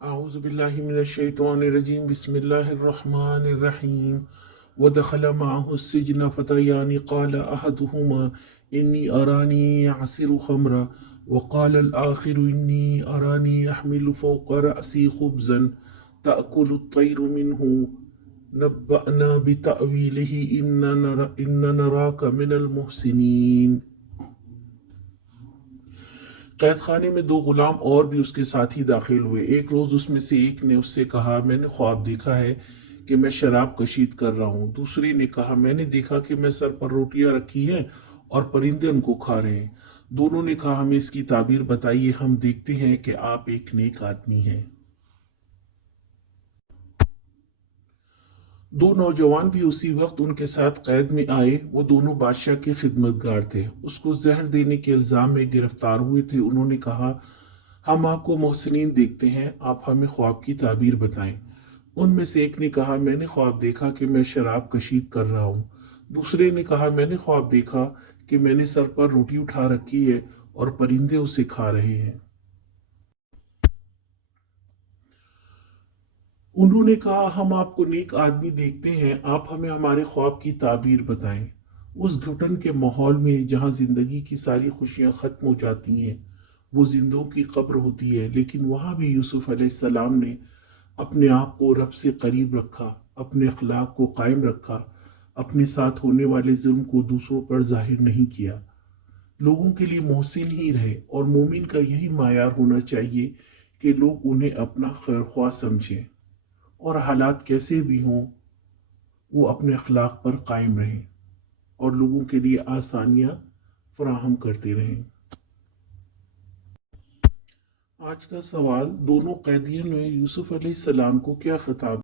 أعوذ بالله من الشيطان الرجيم بسم الله الرحمن الرحيم ودخل معه السجن فتيان قال أحدهما إني أراني أعصر خمرا وقال الآخر إني أراني أحمل فوق رأسي خبزا تأكل الطير منه نبأنا بتأويله إن نراك من المحسنين۔ قید خانے میں دو غلام اور بھی اس کے ساتھی داخل ہوئے۔ ایک روز اس میں سے ایک نے اس سے کہا، میں نے خواب دیکھا ہے کہ میں شراب کشید کر رہا ہوں۔ دوسرے نے کہا، میں نے دیکھا کہ میں سر پر روٹیاں رکھی ہیں اور پرندے ان کو کھا رہے ہیں۔ دونوں نے کہا، ہمیں اس کی تعبیر بتائیے، ہم دیکھتے ہیں کہ آپ ایک نیک آدمی ہیں۔ دو نوجوان بھی اسی وقت ان کے ساتھ قید میں آئے۔ وہ دونوں بادشاہ کے خدمتگار تھے، اس کو زہر دینے کے الزام میں گرفتار ہوئے تھے۔ انہوں نے کہا، ہم آپ کو محسنین دیکھتے ہیں، آپ ہمیں خواب کی تعبیر بتائیں۔ ان میں سے ایک نے کہا، میں نے خواب دیکھا کہ میں شراب کشید کر رہا ہوں۔ دوسرے نے کہا، میں نے خواب دیکھا کہ میں نے سر پر روٹی اٹھا رکھی ہے اور پرندے اسے کھا رہے ہیں۔ انہوں نے کہا، ہم آپ کو نیک آدمی دیکھتے ہیں، آپ ہمیں ہمارے خواب کی تعبیر بتائیں۔ اس گھٹن کے ماحول میں جہاں زندگی کی ساری خوشیاں ختم ہو جاتی ہیں، وہ زندوں کی قبر ہوتی ہے، لیکن وہاں بھی یوسف علیہ السلام نے اپنے آپ کو رب سے قریب رکھا، اپنے اخلاق کو قائم رکھا، اپنے ساتھ ہونے والے ظلم کو دوسروں پر ظاہر نہیں کیا، لوگوں کے لیے محسن ہی رہے۔ اور مومن کا یہی معیار ہونا چاہیے کہ لوگ انہیں اپنا خیر خواہ سمجھیں، اور حالات کیسے بھی ہوں وہ اپنے اخلاق پر قائم رہیں اور لوگوں کے لیے آسانیاں فراہم کرتے رہیں۔ آج کا سوال، دونوں قیدیوں نے یوسف علیہ السلام کو کیا خطاب